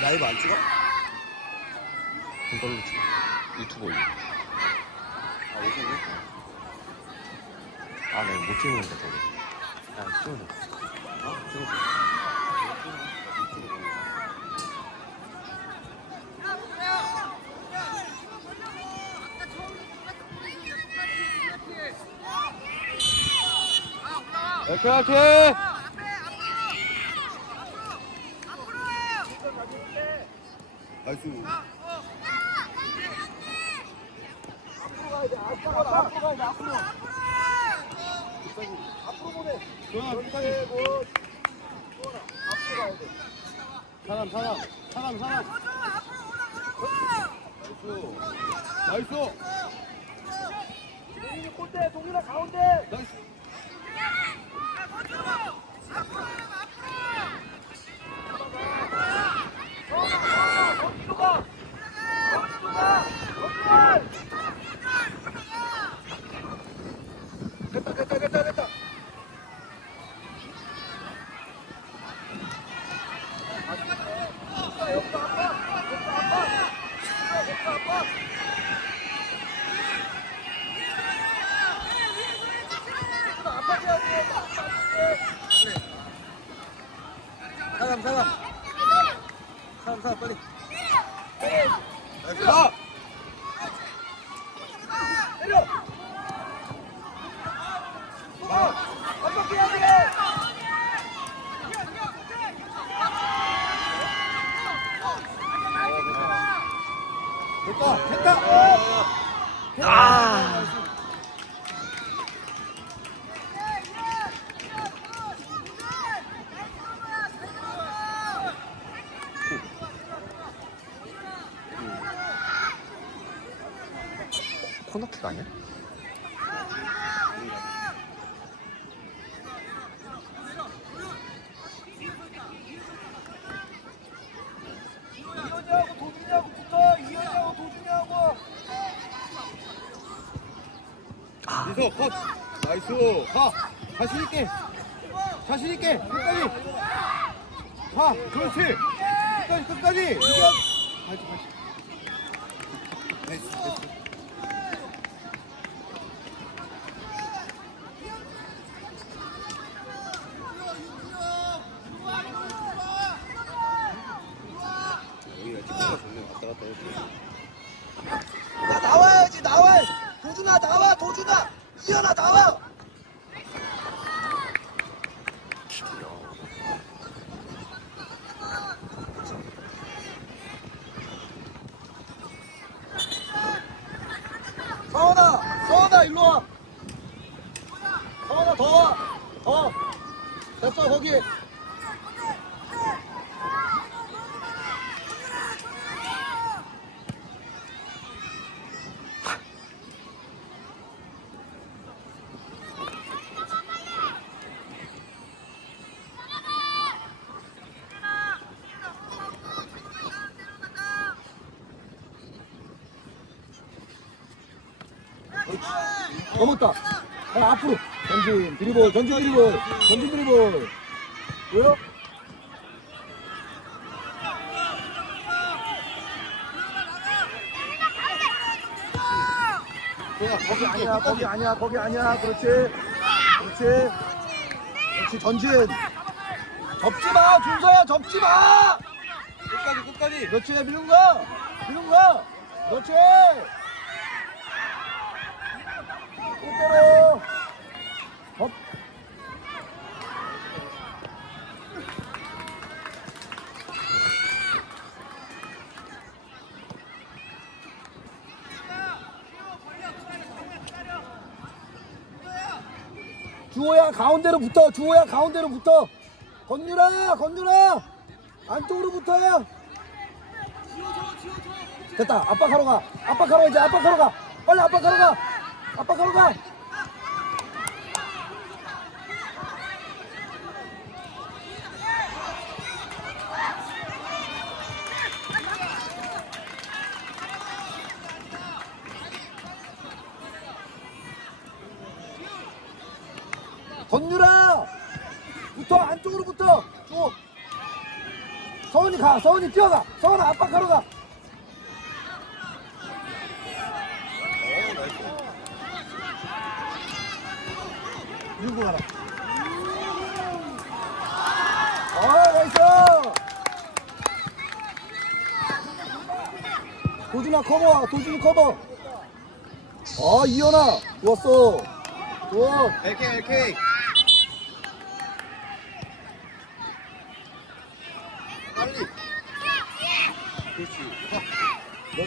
라이브 안 찍어? 이걸로 찍어. 유튜브 올려. 아 오셨네? 아, 내가 못 찍는다, 저기. 야, 찍어줘. 어? 찍었어 이렇게, 이렇게! 나이스. 사람 사람 사람 사람. 나이스. 나이스. 꼰대 동민아 가운데. 나이스 더 뒤로 가! 더 뒤로 가! 더 됐다 됐다 됐다 됐다 사람 사람 사람 사람 빨리 가 내려! 어! 완벽히 해야 돼! 됐다 됐다 아! 코너킥 아니야? 미소 컷. 나이스. 가. 자신 있게. 자신 있게. 끝까지. 가. 그렇지. 끝까지 끝까지. 이겨 다시 다시 나이스. 됐어 여기가 찍어가 좋네 왔다 갔다 해도 야 나와야지 나와! 도준아 나와 도준아! 이현아 나와! 서원아! 서원아 일로 와! 서원아 더 와! 더! 됐어 거기! 넘었다. 아, 앞으로. 전진, 드리블, 전진 드리블, 전진 드리블. 왜요? 거기 아니야, 거기 아니야, 거기 아니야. 그렇지. 그렇지. 그렇지, 전진. 접지 마, 준서야, 접지 마! 끝까지 끝까지 그렇지, 밀는 거! 밀는 거! 그렇지! 똑바로! 접! 주호야 가운데로 붙어. 주호야 가운데로 붙어. 건유라 건유라. 안쪽으로 붙어. 됐다. 압박하러 가. 압박하러 이제 압박하러 가. 빨리 압박하러 가. 압박하러 가 건유라! 붙어 안쪽으로 붙어 쭉. 서훈이 가 서훈이 뛰어가. 서훈아 압박하러 가. 어 밀고 가라. 아 나이스! 도준아 커버. 도준이 커버. 아 이현아 좋았어. 좋아 LK LK 빨리 그렇지 가.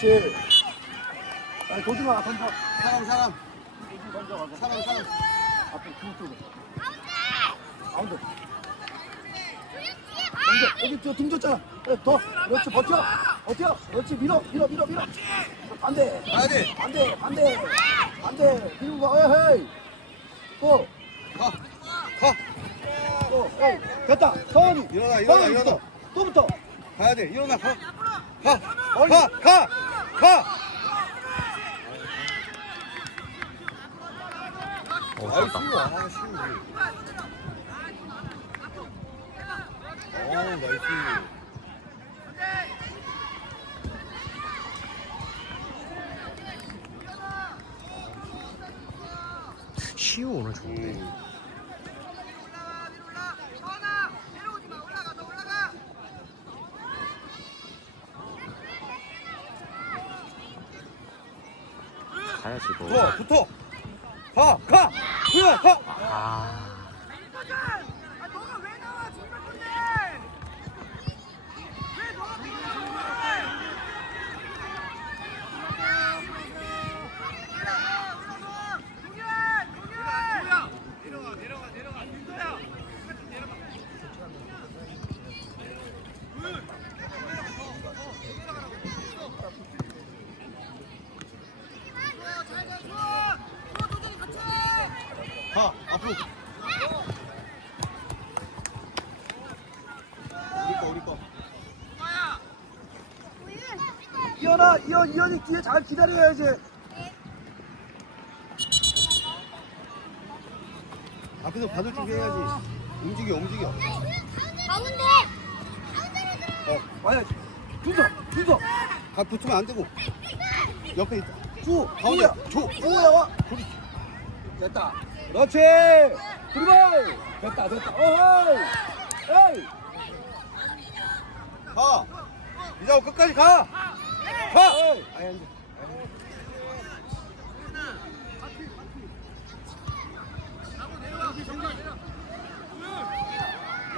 그렇지 아니 도준아 던져 사람 사람 도준 던져 가자 사람 사람 앞에 중 쪽에 가운데 던져 여기 저 등졌잖아 그래, 더 그렇지 버텨 버텨 그렇지 밀어 밀어 밀어 밀어 반대 가야 돼 반대 반대 반대 밀고 가 에헤이 또 가. 가. 또, 에이, 됐다. 서원이. 일어나, 일어나, 서원이 일어나. 붙어. 또 붙어. 가야 돼. 일어나. 가. 가. 가. 가. 가. 어, 나이스. 다 아, 쉬운데. 어, 나이스. 시우 오늘 좋은데. 음. 가야지 뭐. 좋아, 붙어. 가. 가. 그래, 가. 아. 가. 앞으로. 우리 거, 우리 거. 이현아, 이현, 이현이 뒤에 잘 기다려야지. 앞에서 받을 준비해야지. 움직여, 움직여. 가운데 어, 와야지. 준서, 준서. 가 붙으면 안 되고. 옆에 있다. 주, 가운데. 주야. 줘. 주야 와. 됐다. 그렇지. 드리블. 됐다, 됐다. 어헤이. 에이. 가. 이자고 끝까지 가. 가. 에이. 아니, 안 돼.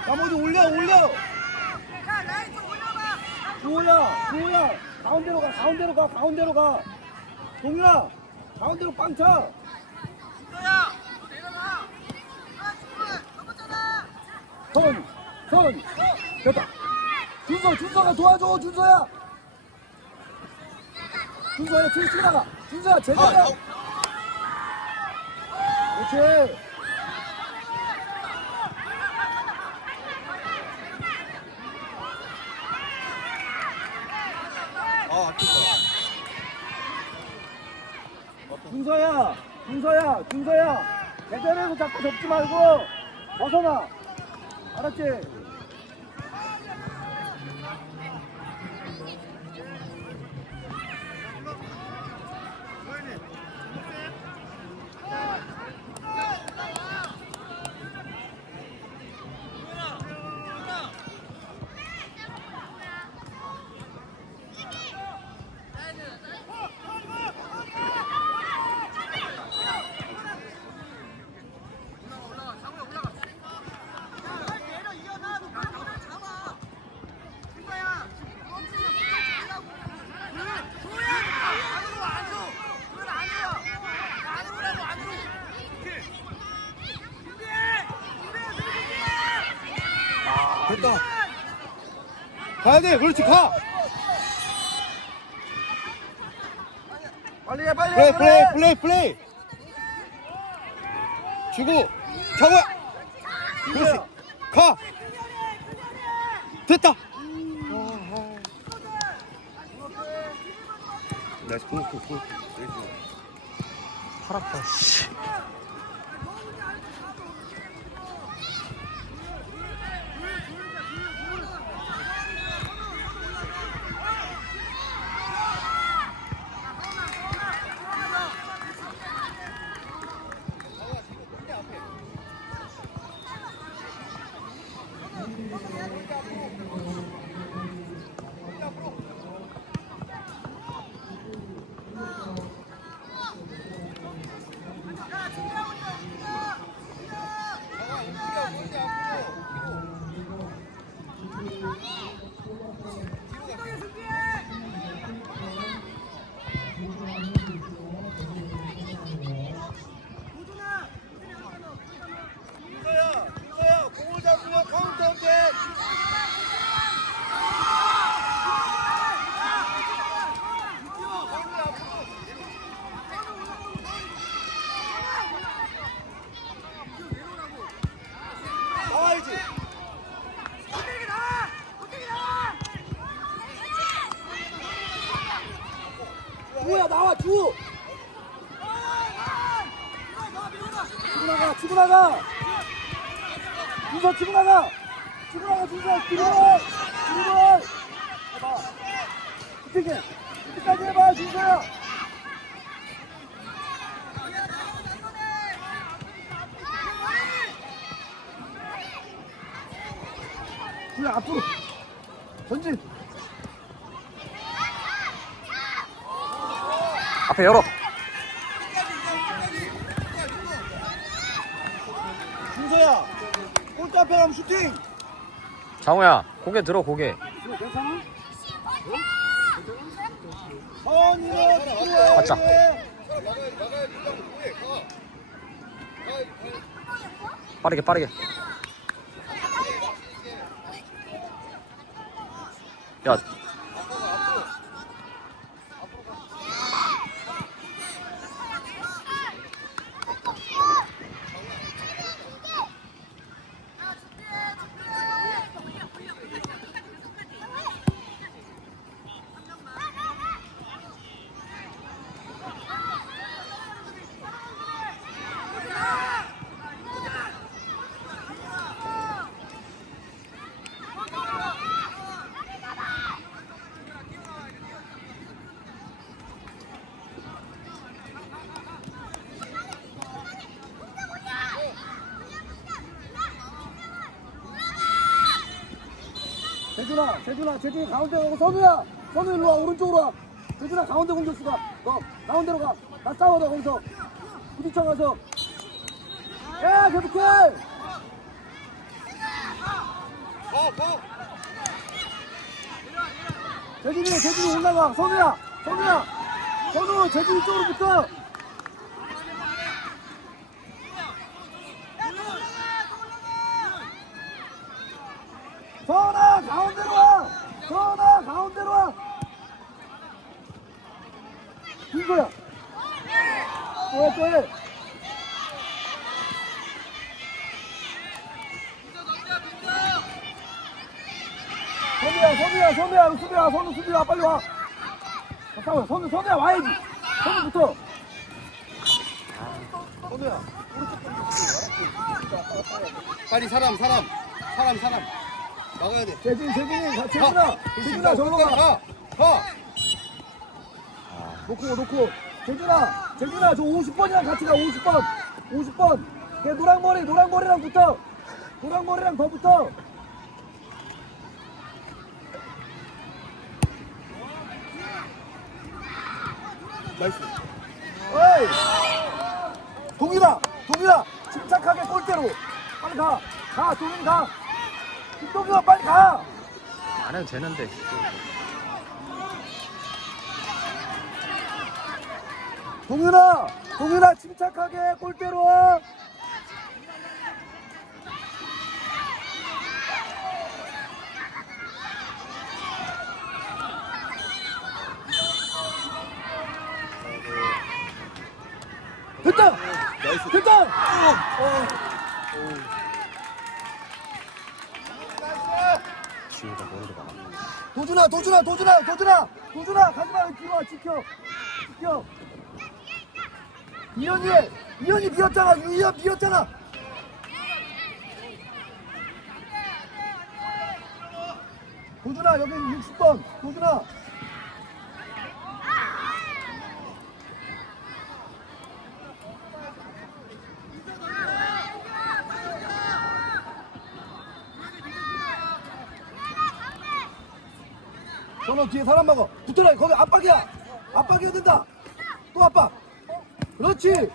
나머지 올려, 올려. 주호야, 주호야. 가운데로 가, 가운데로 가, 가운데로 가. 동윤아, 가운데로 빵 차. 손, 손. 됐다. 준서, 준서가 도와줘, 준서야. 준서야, 준서 나가. 준서야, 가. 제대로. 가. 그렇지. 아, 가. 준서야, 준서야, 준서야. 제자리에서 자꾸 접지 말고 벗어나. 알았지? 됐다. 가야 돼. 그렇지, 가. 빨리 해, 빨리 플레이, 해, 플레이, 해. 플레이, 플레이. 주고, 장호야. 그렇지. 가. 됐다. 나이스, 굿, 굿, 굿. 팔 아파, 씨. 치고 나가! 준서 치고 나가! 치고 나가 준서! 드리블 드리블 해봐 어떻게 끝까지 해봐 준서야 그래 앞으로. 전진. 앞에 열어. 준서야 골대 앞에 가면 슈팅 장우야, 고개 들어, 고개. 괜찮아? 맞자. 빠르게, 빠르게. 야, 재준아, 재준아, 재준이 가운데 가고 선우야, 선우 일로 와 오른쪽으로 와. 재준아 가운데 공격수가, 너 가운데로 가. 나 싸워 너 거기서 부딪혀 가서. 야 계속해. 거, 거. 재준이, 재준이 올라가. 선우야, 선우야, 선우 재준이 쪽으로 붙어. 선아 가운데로 와. 선아 가운데로 와. 이거야. 또해 또해. 선우야 선우야 선우야 수비야 선우 수비야 빨리 와. 잠깐만 선우 선우야 와야지. 선우부터. 선우야 빨리 사람, 사람. 사람, 사람. 막아야 돼. 재준이 재준이 가, 재준아 재준아 절로 가. 가. 가. 놓고 놓고. 재준아 재준아 저 50번이랑 같이 가 50번. 50번. 걔 노랑머리 노랑머리랑 붙어. 노랑머리랑 더 붙어. 나이스. 어이! 동일아 동일아. 침착하게 골대로. 빨리 가 가 동일 가 김동규아 빨리 가 안 해도 되는데. 동윤아, 동윤아 침착하게 골대로 와. 됐다. 됐다. 지우가 머리를 봐. 도준아, 도준아, 도준아, 도준아, 도준아, 가지마 뒤로 와, 지켜, 지켜. 이현이, 이현이 비었잖아, 이현 비었잖아. 도준아, 여기 60번, 도준아. 전원 뒤에 사람 막어. 붙어라, 거기 압박이야. 압박이어야 된다. 또 압박. 그렇지.